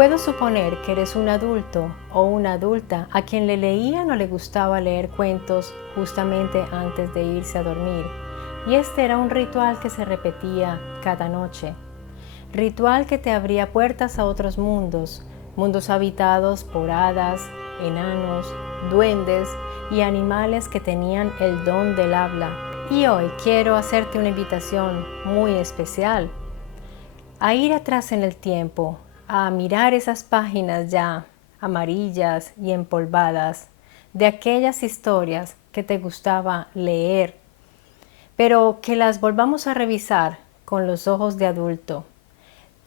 Puedo suponer que eres un adulto o una adulta a quien le leían o le gustaba leer cuentos justamente antes de irse a dormir. Y este era un ritual que se repetía cada noche. Ritual que te abría puertas a otros mundos, mundos habitados por hadas, enanos, duendes y animales que tenían el don del habla. Y hoy quiero hacerte una invitación muy especial a ir atrás en el tiempo, a mirar esas páginas ya amarillas y empolvadas de aquellas historias que te gustaba leer, pero que las volvamos a revisar con los ojos de adulto.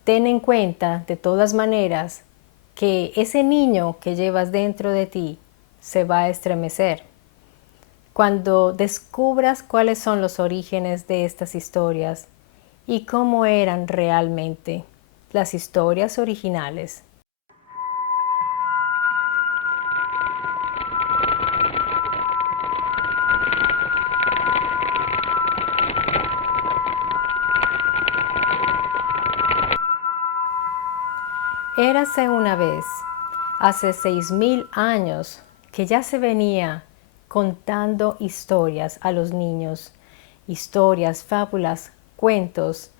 Ten en cuenta, de todas maneras, que ese niño que llevas dentro de ti se va a estremecer cuando descubras cuáles son los orígenes de estas historias y cómo eran realmente las historias originales. Érase una vez, hace 6000 años, que ya se venía contando historias a los niños, historias, fábulas, cuentos,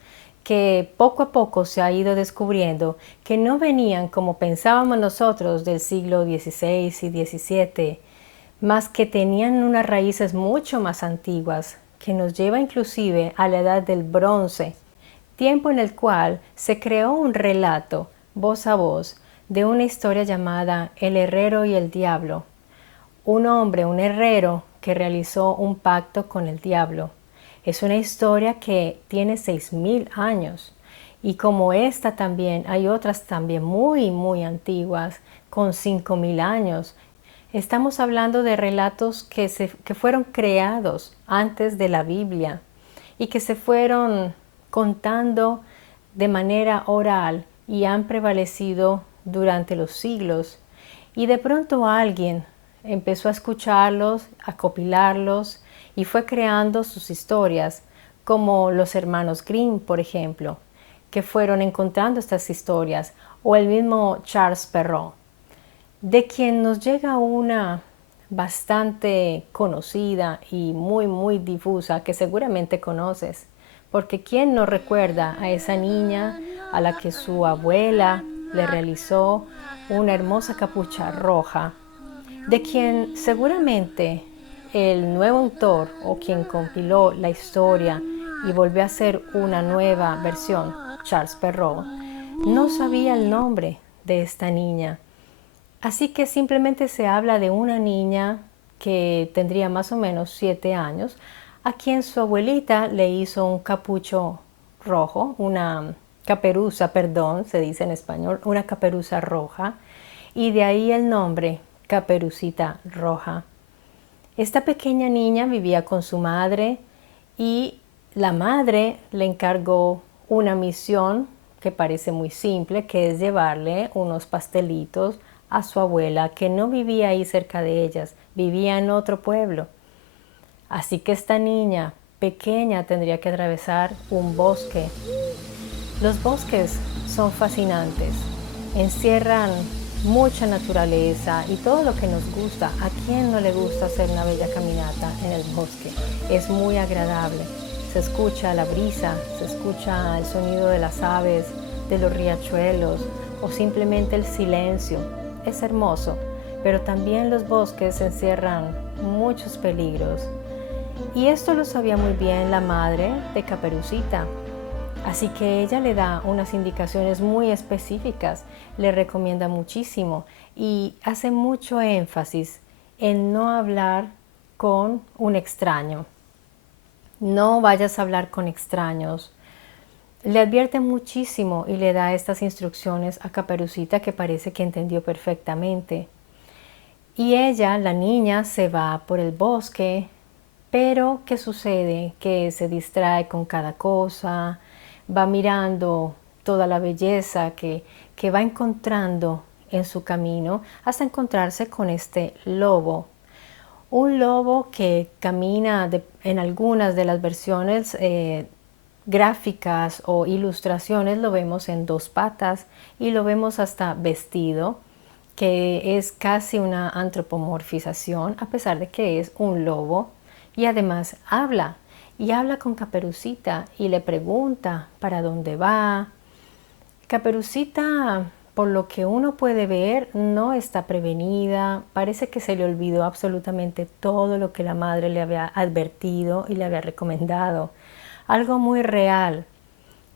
que poco a poco se ha ido descubriendo que no venían como pensábamos nosotros del siglo XVI y XVII, más que tenían unas raíces mucho más antiguas, que nos lleva inclusive a la edad del bronce, tiempo en el cual se creó un relato, voz a voz, de una historia llamada El herrero y el diablo. Un hombre, un herrero, que realizó un pacto con el diablo. Es una historia que tiene 6000 años. Y como esta también, hay otras también muy antiguas, con 5000 años. Estamos hablando de relatos que fueron creados antes de la Biblia y que se fueron contando de manera oral y han prevalecido durante los siglos. Y de pronto alguien empezó a escucharlos, a compilarlos y fue creando sus historias, como los hermanos Grimm, por ejemplo, que fueron encontrando estas historias, o el mismo Charles Perrault, de quien nos llega una bastante conocida y muy difusa que seguramente conoces, porque ¿quién no recuerda a esa niña a la que su abuela le realizó una hermosa capucha roja, de quien seguramente el nuevo autor o quien compiló la historia y volvió a hacer una nueva versión, Charles Perrault, no sabía el nombre de esta niña? Así que simplemente se habla de una niña que tendría más o menos 7 años, a quien su abuelita le hizo un capucho rojo, una caperuza, perdón, se dice en español, una caperuza roja, y de ahí el nombre, Caperucita Roja. Esta pequeña niña vivía con su madre y la madre le encargó una misión que parece muy simple, que es llevarle unos pastelitos a su abuela, que no vivía ahí cerca de ellas, vivía en otro pueblo. Así que esta niña pequeña tendría que atravesar un bosque. Los bosques son fascinantes, encierran mucha naturaleza y todo lo que nos gusta. ¿A quién no le gusta hacer una bella caminata en el bosque? Es muy agradable. Se escucha la brisa, se escucha el sonido de las aves, de los riachuelos o simplemente el silencio. Es hermoso, pero también los bosques encierran muchos peligros. Y esto lo sabía muy bien la madre de Caperucita. Así que ella le da unas indicaciones muy específicas, le recomienda muchísimo y hace mucho énfasis en no hablar con un extraño. No vayas a hablar con extraños. Le advierte muchísimo y le da estas instrucciones a Caperucita, que parece que entendió perfectamente. Y ella, la niña, se va por el bosque, pero ¿qué sucede? Que se distrae con cada cosa, va mirando toda la belleza que va encontrando en su camino hasta encontrarse con este lobo. Un lobo que camina en algunas de las versiones gráficas o ilustraciones lo vemos en dos patas y lo vemos hasta vestido, que es casi una antropomorfización a pesar de que es un lobo, y además habla y habla con Caperucita y le pregunta para dónde va. Caperucita, por lo que uno puede ver, no está prevenida. Parece que se le olvidó absolutamente todo lo que la madre le había advertido y le había recomendado. Algo muy real,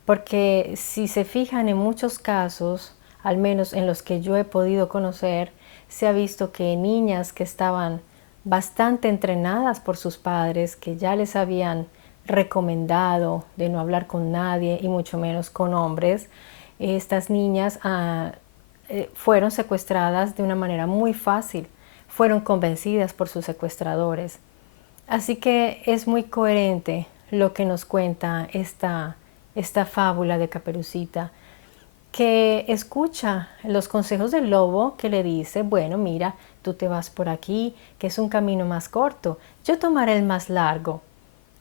porque si se fijan en muchos casos, al menos en los que yo he podido conocer, se ha visto que niñas que estaban bastante entrenadas por sus padres, que ya les habían recomendado de no hablar con nadie y mucho menos con hombres, estas niñas fueron secuestradas de una manera muy fácil, fueron convencidas por sus secuestradores. Así que es muy coherente lo que nos cuenta esta fábula de Caperucita, que escucha los consejos del lobo, que le dice, bueno, mira, tú te vas por aquí, que es un camino más corto, yo tomaré el más largo.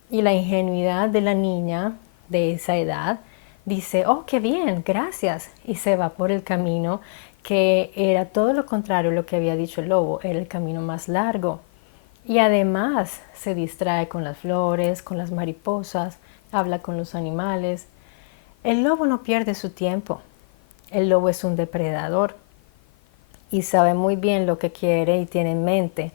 Y la ingenuidad de la niña de esa edad dice, oh, qué bien, gracias, y se va por el camino que era todo lo contrario a lo que había dicho el lobo, era el camino más largo. Y además se distrae con las flores, con las mariposas, habla con los animales. El lobo no pierde su tiempo. El lobo es un depredador y sabe muy bien lo que quiere y tiene en mente.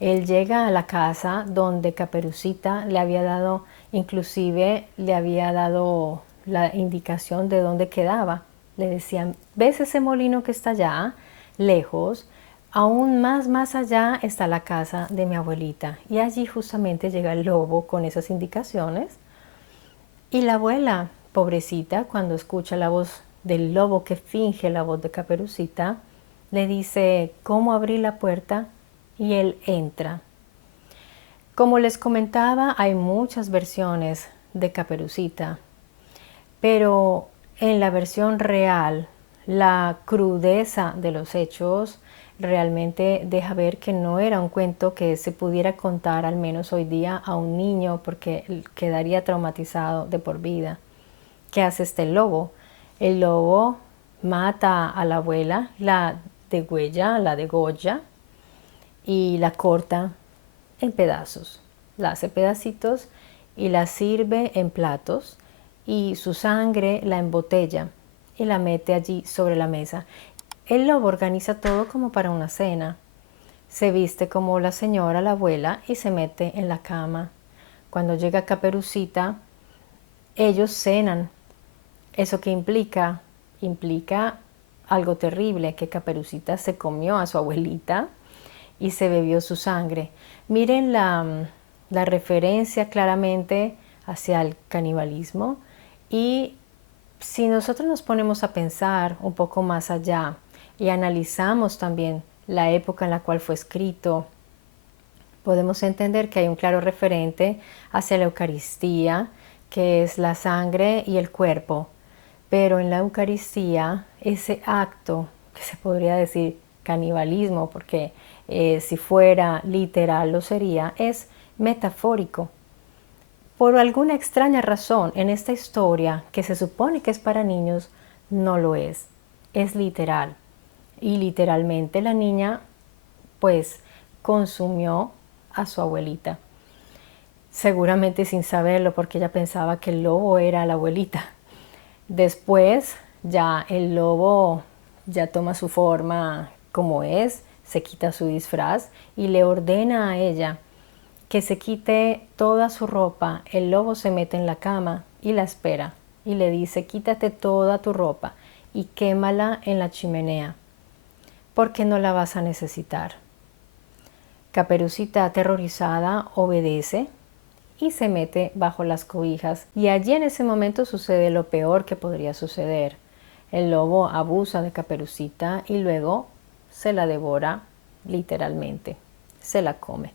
Él llega a la casa donde Caperucita le había dado, inclusive le había dado la indicación de dónde quedaba. Le decían, ¿ves ese molino que está allá, lejos? Aún más allá está la casa de mi abuelita. Y allí justamente llega el lobo con esas indicaciones. Y la abuela, pobrecita, cuando escucha la voz del lobo que finge la voz de Caperucita, le dice cómo abrir la puerta y él entra. Como les comentaba, hay muchas versiones de Caperucita, pero en la versión real, la crudeza de los hechos realmente deja ver que no era un cuento que se pudiera contar al menos hoy día a un niño porque quedaría traumatizado de por vida. ¿Qué hace este lobo? El lobo mata a la abuela, la degüella, la degolla y la corta en pedazos. La hace pedacitos y la sirve en platos y su sangre la embotella y la mete allí sobre la mesa. El lobo organiza todo como para una cena. Se viste como la señora, la abuela, y se mete en la cama. Cuando llega Caperucita, ellos cenan. ¿Eso qué implica? Implica algo terrible, que Caperucita se comió a su abuelita y se bebió su sangre. Miren la referencia claramente hacia el canibalismo, y si nosotros nos ponemos a pensar un poco más allá y analizamos también la época en la cual fue escrito, podemos entender que hay un claro referente hacia la Eucaristía, que es la sangre y el cuerpo. Pero en la Eucaristía, ese acto, que se podría decir canibalismo, porque si fuera literal lo sería, es metafórico. Por alguna extraña razón, en esta historia, que se supone que es para niños, no lo es literal. Y literalmente la niña, pues, consumió a su abuelita. Seguramente sin saberlo, porque ella pensaba que el lobo era la abuelita. Después ya el lobo ya toma su forma como es, se quita su disfraz y le ordena a ella que se quite toda su ropa. El lobo se mete en la cama y la espera y le dice, quítate toda tu ropa y quémala en la chimenea, porque no la vas a necesitar. Caperucita, aterrorizada, obedece y se mete bajo las cobijas, y allí en ese momento sucede lo peor que podría suceder. El lobo abusa de Caperucita y luego se la devora literalmente, se la come.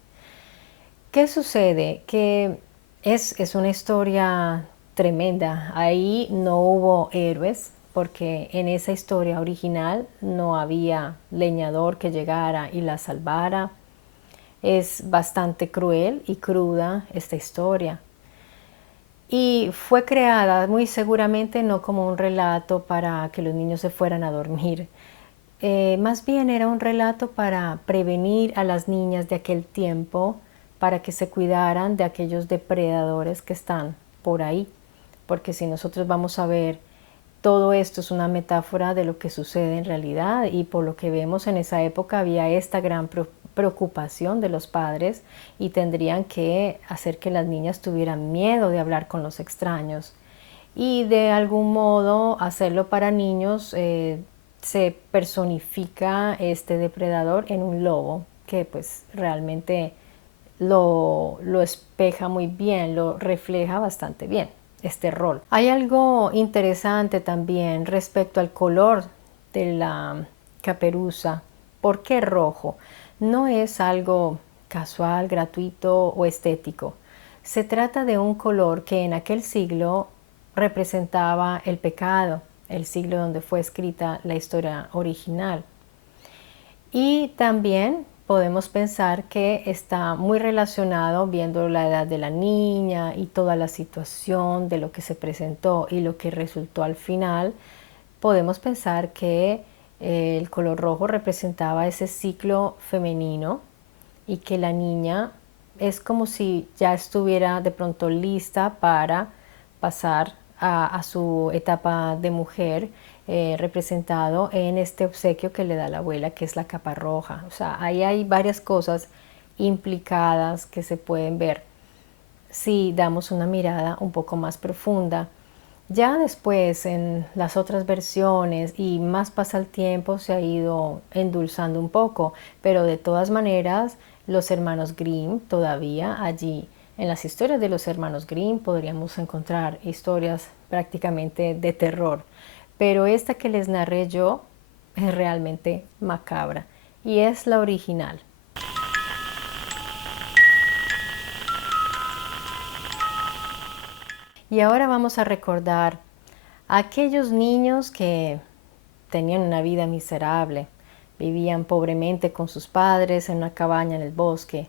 ¿Qué sucede? Que es una historia tremenda. Ahí no hubo héroes, porque en esa historia original no había leñador que llegara y la salvara. Es bastante cruel y cruda esta historia. Y fue creada muy seguramente no como un relato para que los niños se fueran a dormir. Más bien era un relato para prevenir a las niñas de aquel tiempo, para que se cuidaran de aquellos depredadores que están por ahí. Porque si nosotros vamos a ver, todo esto es una metáfora de lo que sucede en realidad, y por lo que vemos en esa época había esta gran preocupación de los padres, y tendrían que hacer que las niñas tuvieran miedo de hablar con los extraños y de algún modo hacerlo para niños. Se personifica este depredador en un lobo que pues realmente lo espeja muy bien, lo refleja bastante bien este rol. Hay algo interesante también respecto al color de la caperuza. ¿Por qué rojo? No es algo casual, gratuito o estético. Se trata de un color que en aquel siglo representaba el pecado, el siglo donde fue escrita la historia original. Y también podemos pensar que está muy relacionado, viendo la edad de la niña y toda la situación de lo que se presentó y lo que resultó al final, podemos pensar que el color rojo representaba ese ciclo femenino y que la niña es como si ya estuviera de pronto lista para pasar a su etapa de mujer, representado en este obsequio que le da la abuela, que es la capa roja. O sea, ahí hay varias cosas implicadas que se pueden ver si damos una mirada un poco más profunda. Ya después, en las otras versiones y más pasa el tiempo, se ha ido endulzando un poco, pero de todas maneras los hermanos Grimm todavía allí, en las historias de los hermanos Grimm podríamos encontrar historias prácticamente de terror, pero esta que les narré yo es realmente macabra y es la original. Y ahora vamos a recordar a aquellos niños que tenían una vida miserable, vivían pobremente con sus padres en una cabaña en el bosque.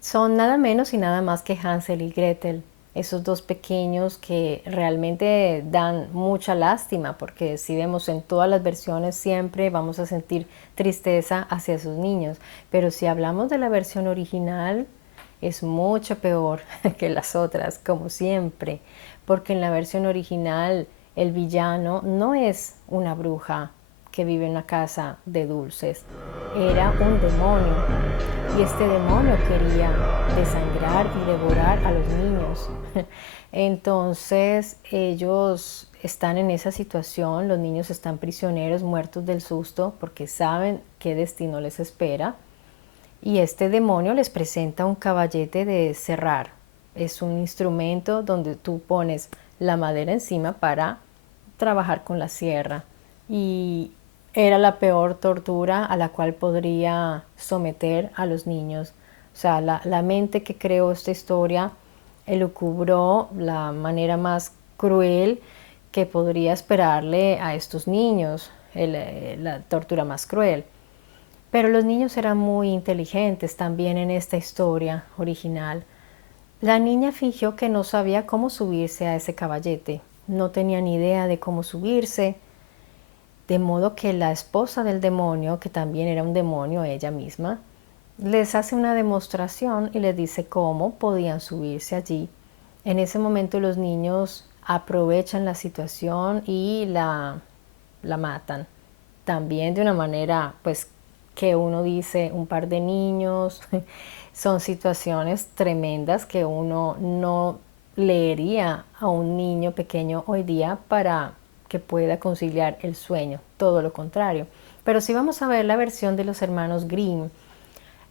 Son nada menos y nada más que Hansel y Gretel, esos dos pequeños que realmente dan mucha lástima, porque si vemos en todas las versiones siempre vamos a sentir tristeza hacia esos niños, pero si hablamos de la versión original es mucho peor que las otras, como siempre, porque en la versión original el villano no es una bruja que vive en una casa de dulces, era un demonio, y este demonio quería desangrar y devorar a los niños. Entonces ellos están en esa situación, los niños están prisioneros, muertos del susto, porque saben qué destino les espera. Y este demonio les presenta un caballete de serrar. Es un instrumento donde tú pones la madera encima para trabajar con la sierra. Y era la peor tortura a la cual podría someter a los niños. O sea, la mente que creó esta historia elucubró la manera más cruel que podría esperarle a estos niños, la tortura más cruel. Pero los niños eran muy inteligentes también en esta historia original. La niña fingió que no sabía cómo subirse a ese caballete, no tenía ni idea de cómo subirse, de modo que la esposa del demonio, que también era un demonio ella misma, les hace una demostración y les dice cómo podían subirse allí. En ese momento los niños aprovechan la situación y la matan. También de una manera, pues, que uno dice, un par de niños, son situaciones tremendas que uno no leería a un niño pequeño hoy día para que pueda conciliar el sueño, todo lo contrario. Pero si vamos a ver la versión de los hermanos Grimm,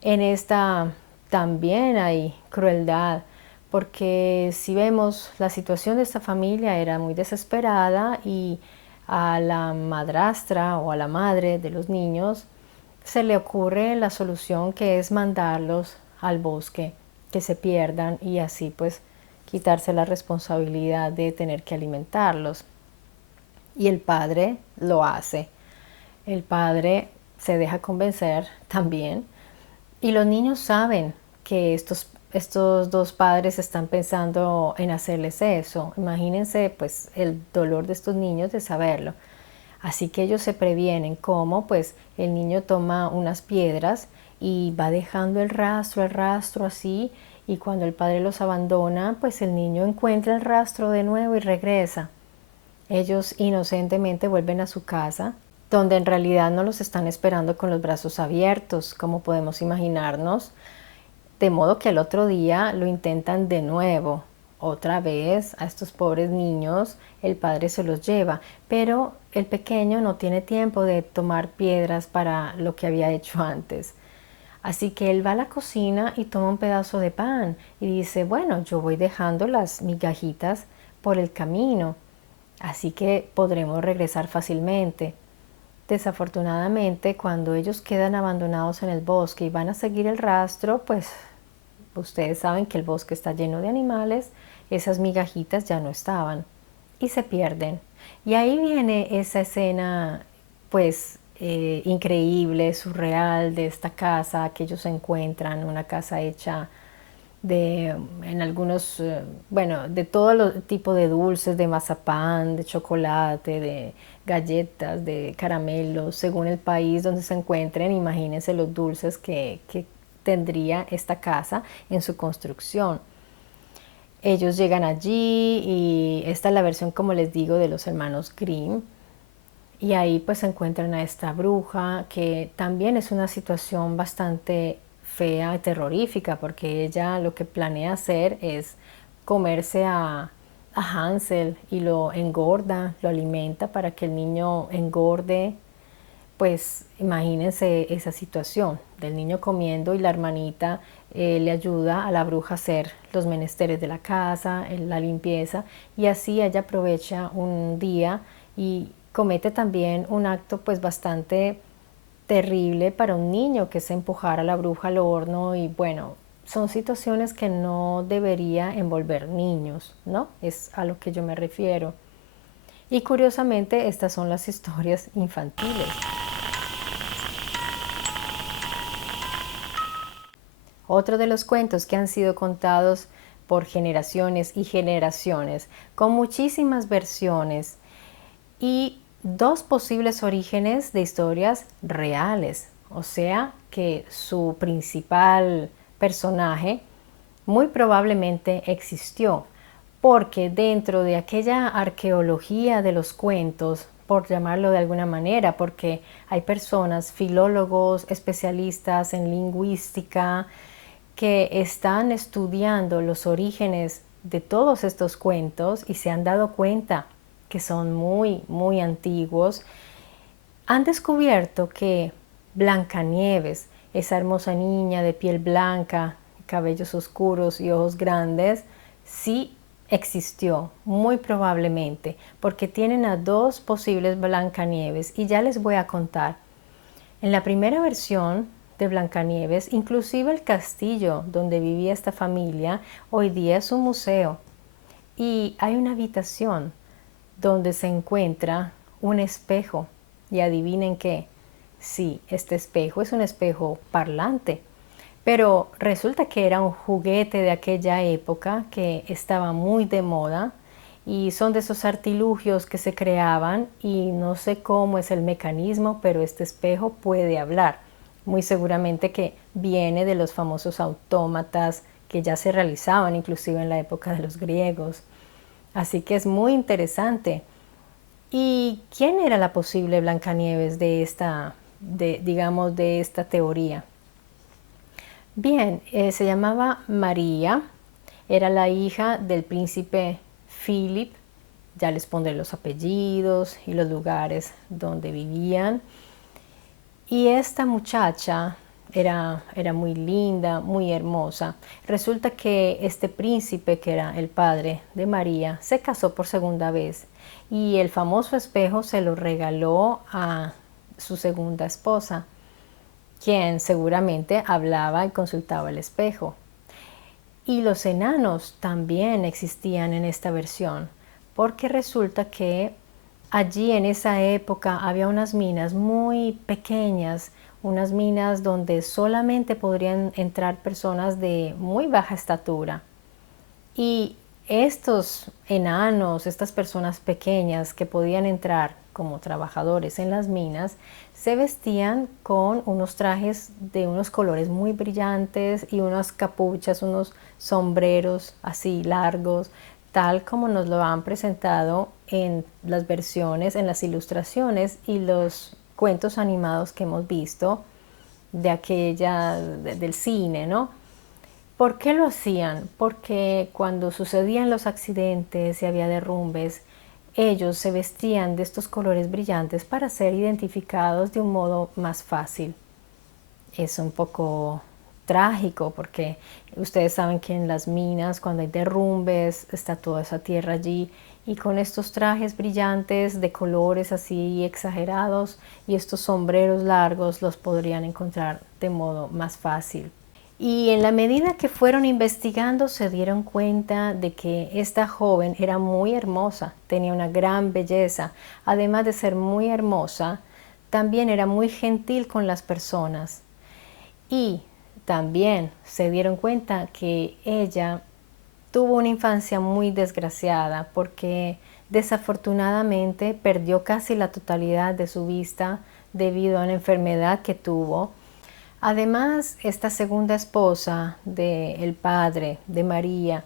en esta también hay crueldad, porque si vemos la situación de esta familia era muy desesperada, y a la madrastra o a la madre de los niños se le ocurre la solución, que es mandarlos al bosque, que se pierdan y así pues quitarse la responsabilidad de tener que alimentarlos. Y el padre lo hace. El padre se deja convencer también, y los niños saben que estos estos dos padres están pensando en hacerles eso. Imagínense pues el dolor de estos niños de saberlo. Así que ellos se previenen como pues el niño toma unas piedras y va dejando el rastro así, y cuando el padre los abandona, pues el niño encuentra el rastro de nuevo y regresa. Ellos inocentemente vuelven a su casa, donde en realidad no los están esperando con los brazos abiertos, como podemos imaginarnos, de modo que el otro día lo intentan de nuevo. Otra vez a estos pobres niños el padre se los lleva, pero el pequeño no tiene tiempo de tomar piedras para lo que había hecho antes. Así que él va a la cocina y toma un pedazo de pan y dice, bueno, yo voy dejando las migajitas por el camino, así que podremos regresar fácilmente. Desafortunadamente, cuando ellos quedan abandonados en el bosque y van a seguir el rastro, pues ustedes saben que el bosque está lleno de animales, esas migajitas ya no estaban y se pierden. Y ahí viene esa escena, pues, increíble, surreal de esta casa que ellos encuentran, una casa hecha de, en algunos, bueno, de todo tipo de dulces, de mazapán, de chocolate, de galletas, de caramelos, según el país donde se encuentren. Imagínense los dulces que tendría esta casa en su construcción. Ellos llegan allí y esta es la versión, como les digo, de los hermanos Grimm. Y ahí pues se encuentran a esta bruja, que también es una situación bastante fea y terrorífica, porque ella lo que planea hacer es comerse a Hansel y lo engorda, lo alimenta para que el niño engorde. Pues imagínense esa situación del niño comiendo y la hermanita le ayuda a la bruja a hacer los menesteres de la casa, la limpieza, y así ella aprovecha un día y comete también un acto pues bastante terrible para un niño, que es empujar a la bruja al horno. Y bueno, son situaciones que no debería envolver niños, ¿no? Es a lo que yo me refiero. Y curiosamente estas son las historias infantiles. Otro de los cuentos que han sido contados por generaciones y generaciones, con muchísimas versiones y dos posibles orígenes de historias reales. O sea que su principal personaje muy probablemente existió, porque dentro de aquella arqueología de los cuentos, por llamarlo de alguna manera, porque hay personas, filólogos, especialistas en lingüística, que están estudiando los orígenes de todos estos cuentos y se han dado cuenta que son muy, muy antiguos, han descubierto que Blancanieves, esa hermosa niña de piel blanca, cabellos oscuros y ojos grandes, sí existió, muy probablemente, porque tienen a dos posibles Blancanieves y ya les voy a contar. En la primera versión de Blancanieves, inclusive el castillo donde vivía esta familia hoy día es un museo, y hay una habitación donde se encuentra un espejo. Y adivinen qué, sí, este espejo es un espejo parlante, pero resulta que era un juguete de aquella época que estaba muy de moda, y son de esos artilugios que se creaban, y no sé cómo es el mecanismo, pero este espejo puede hablar. Muy seguramente que viene de los famosos autómatas que ya se realizaban inclusive en la época de los griegos. Así que es muy interesante. ¿Y quién era la posible Blancanieves de esta, digamos, de esta teoría? Bien, se llamaba María, era la hija del príncipe Philip. Ya les pondré los apellidos y los lugares donde vivían. Y esta muchacha era muy linda, muy hermosa. Resulta que este príncipe, que era el padre de María, se casó por segunda vez, y el famoso espejo se lo regaló a su segunda esposa, quien seguramente hablaba y consultaba el espejo. Y los enanos también existían en esta versión, porque resulta que allí en esa época había unas minas muy pequeñas, unas minas donde solamente podrían entrar personas de muy baja estatura. Y estos enanos, estas personas pequeñas que podían entrar como trabajadores en las minas, se vestían con unos trajes de unos colores muy brillantes y unas capuchas, unos sombreros así largos, tal como nos lo han presentado en las versiones, en las ilustraciones y los cuentos animados que hemos visto del cine, ¿no? ¿Por qué lo hacían? Porque cuando sucedían los accidentes y había derrumbes, ellos se vestían de estos colores brillantes para ser identificados de un modo más fácil. Es un poco trágico porque ustedes saben que en las minas, cuando hay derrumbes, está toda esa tierra allí y con estos trajes brillantes de colores así exagerados y estos sombreros largos los podrían encontrar de modo más fácil. Y en la medida que fueron investigando se dieron cuenta de que esta joven era muy hermosa, tenía una gran belleza. Además de ser muy hermosa, también era muy gentil con las personas. Y también se dieron cuenta que ella tuvo una infancia muy desgraciada porque desafortunadamente perdió casi la totalidad de su vista debido a una enfermedad que tuvo. Además, esta segunda esposa del padre de María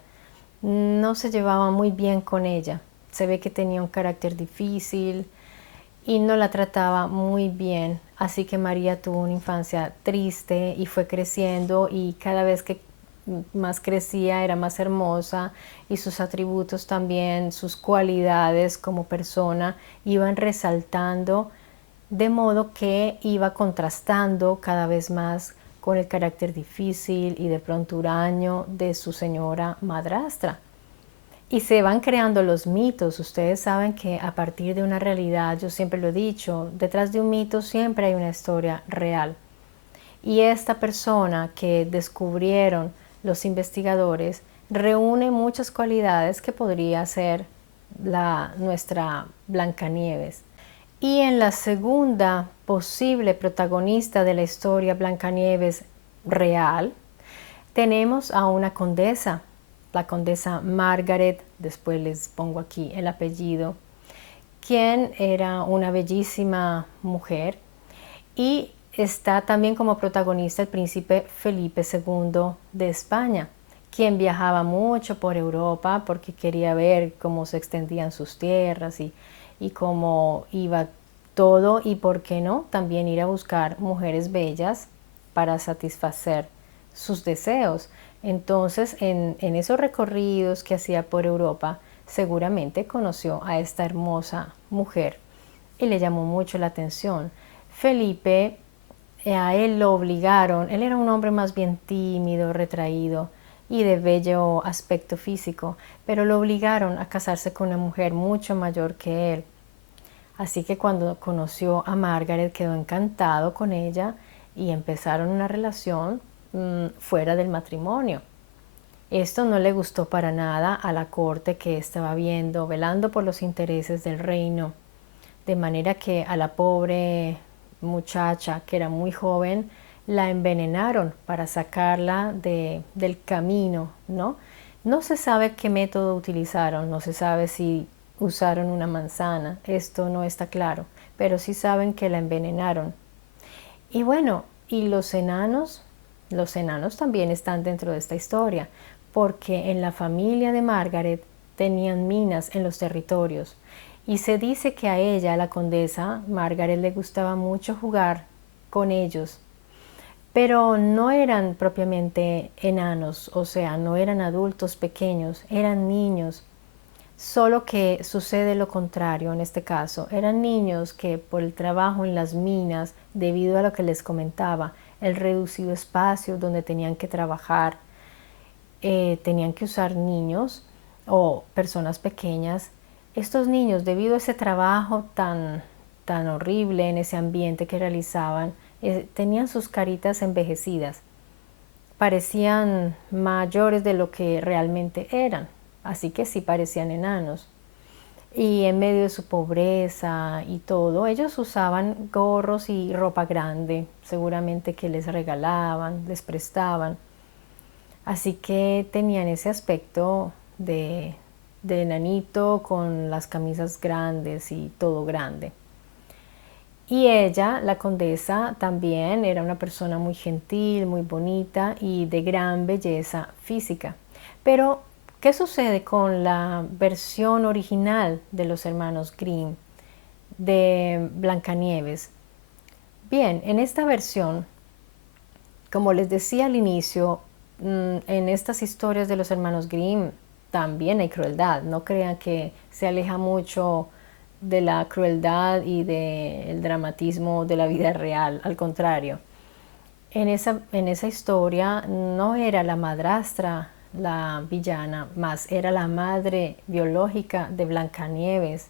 no se llevaba muy bien con ella. Se ve que tenía un carácter difícil y no la trataba muy bien. Así que María tuvo una infancia triste y fue creciendo y cada vez que más crecía era más hermosa y sus atributos también, sus cualidades como persona iban resaltando, de modo que iba contrastando cada vez más con el carácter difícil y de pronto huraño de su señora madrastra. Y se van creando los mitos. Ustedes saben que a partir de una realidad, yo siempre lo he dicho, detrás de un mito siempre hay una historia real. Y esta persona que descubrieron los investigadores reúne muchas cualidades que podría ser nuestra Blancanieves. Y en la segunda posible protagonista de la historia Blancanieves real, tenemos a una condesa, la condesa Margaret, después les pongo aquí el apellido, quien era una bellísima mujer, y está también como protagonista el príncipe Felipe II de España, quien viajaba mucho por Europa porque quería ver cómo se extendían sus tierras y cómo iba todo, y por qué no, también ir a buscar mujeres bellas para satisfacer sus deseos. Entonces, en esos recorridos que hacía por Europa, seguramente conoció a esta hermosa mujer y le llamó mucho la atención. Felipe, a él lo obligaron, él era un hombre más bien tímido, retraído y de bello aspecto físico, pero lo obligaron a casarse con una mujer mucho mayor que él. Así que cuando conoció a Margaret quedó encantado con ella y empezaron una relación fuera del matrimonio. Esto no le gustó para nada a la corte, que estaba viendo, velando por los intereses del reino, de manera que a la pobre muchacha, que era muy joven, la envenenaron para sacarla del camino, ¿no? No se sabe qué método utilizaron, no se sabe si usaron una manzana, esto no está claro, pero sí saben que la envenenaron. Y bueno, y los enanos también están dentro de esta historia, porque en la familia de Margaret tenían minas en los territorios. Y se dice que a ella, a la condesa Margaret, le gustaba mucho jugar con ellos, pero no eran propiamente enanos, o sea, no eran adultos pequeños, eran niños. Solo que sucede lo contrario en este caso. Eran niños que por el trabajo en las minas, debido a lo que les comentaba, el reducido espacio donde tenían que trabajar, tenían que usar niños o personas pequeñas. Estos niños, debido a ese trabajo tan horrible en ese ambiente que realizaban, tenían sus caritas envejecidas. Parecían mayores de lo que realmente eran, así que sí parecían enanos. Y en medio de su pobreza y todo, ellos usaban gorros y ropa grande, seguramente que les regalaban, les prestaban. Así que tenían ese aspecto de enanito con las camisas grandes y todo grande. Y ella, la condesa, también era una persona muy gentil, muy bonita y de gran belleza física. Pero, ¿qué sucede con la versión original de los hermanos Grimm de Blancanieves? Bien, en esta versión, como les decía al inicio, en estas historias de los hermanos Grimm también hay crueldad. No crean que se aleja mucho de la crueldad y del dramatismo de la vida real. Al contrario, en esa historia no era la madrastra la villana, más era la madre biológica de Blancanieves,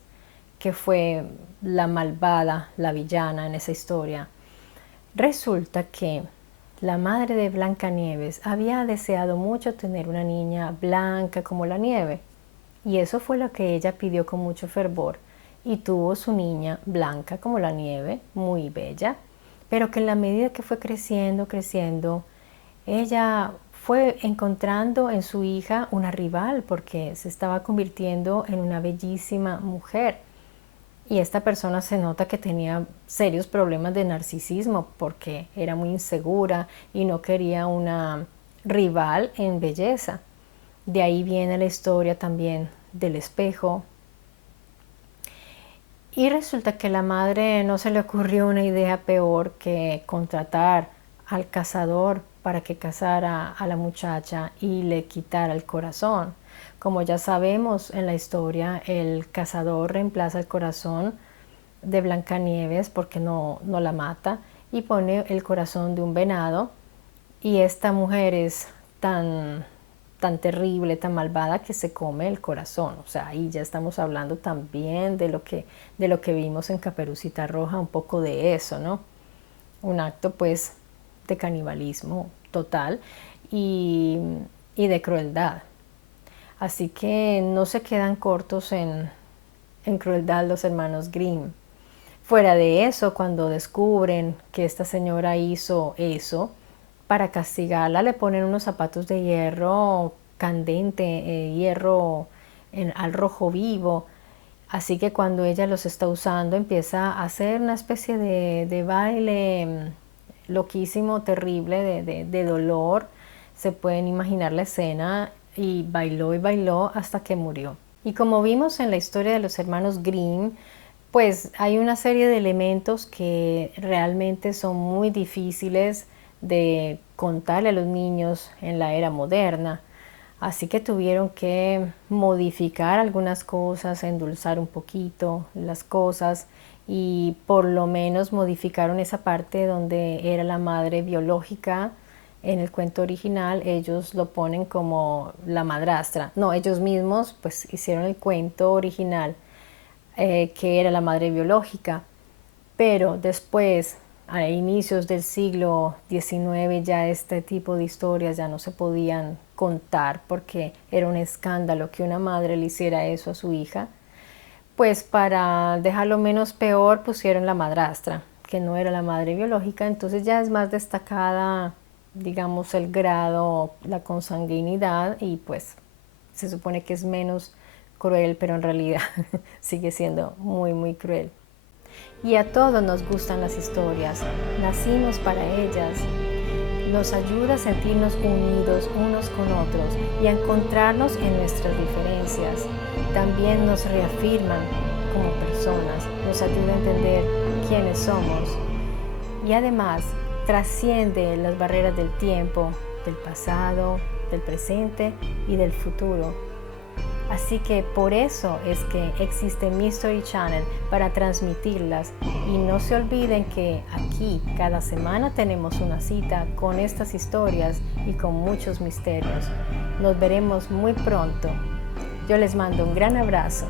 que fue la malvada, la villana en esa historia. Resulta que la madre de Blancanieves había deseado mucho tener una niña blanca como la nieve, y eso fue lo que ella pidió con mucho fervor, y tuvo su niña blanca como la nieve, muy bella, pero que en la medida que fue creciendo, ella fue encontrando en su hija una rival porque se estaba convirtiendo en una bellísima mujer. Y esta persona se nota que tenía serios problemas de narcisismo porque era muy insegura y no quería una rival en belleza. De ahí viene la historia también del espejo. Y resulta que a la madre no se le ocurrió una idea peor que contratar al cazador para que cazara a la muchacha y le quitara el corazón. Como ya sabemos en la historia, el cazador reemplaza el corazón de Blancanieves porque no la mata y pone el corazón de un venado, y esta mujer es tan terrible, tan malvada que se come el corazón. O sea, ahí ya estamos hablando también de lo que vimos en Caperucita Roja, un poco de eso, ¿no? Un acto pues de canibalismo total y de crueldad. Así que no se quedan cortos en crueldad los hermanos Grimm. Fuera de eso, cuando descubren que esta señora hizo eso, para castigarla le ponen unos zapatos de hierro candente, hierro al rojo vivo. Así que cuando ella los está usando empieza a hacer una especie de baile loquísimo, terrible, de dolor. Se pueden imaginar la escena, y bailó hasta que murió. Y como vimos en la historia de los hermanos Grimm, pues hay una serie de elementos que realmente son muy difíciles de contarle a los niños en la era moderna. Así que tuvieron que modificar algunas cosas, endulzar un poquito las cosas, y por lo menos modificaron esa parte donde era la madre biológica. En el cuento original ellos lo ponen como la madrastra. No, ellos mismos pues hicieron el cuento original que era la madre biológica, pero después, a inicios del siglo XIX, ya este tipo de historias ya no se podían contar porque era un escándalo que una madre le hiciera eso a su hija. Pues para dejarlo menos peor pusieron la madrastra, que no era la madre biológica. Entonces ya es más destacada, digamos, el grado, la consanguinidad, y pues se supone que es menos cruel, pero en realidad sigue siendo muy cruel. Y a todos nos gustan las historias, nacimos para ellas. Nos ayuda a sentirnos unidos unos con otros y a encontrarnos en nuestras diferencias. También nos reafirman como personas, nos ayuda a entender quiénes somos, y además trasciende las barreras del tiempo, del pasado, del presente y del futuro. Así que por eso es que existe Mystery Channel, para transmitirlas. Y no se olviden que aquí cada semana tenemos una cita con estas historias y con muchos misterios. Nos veremos muy pronto. Yo les mando un gran abrazo.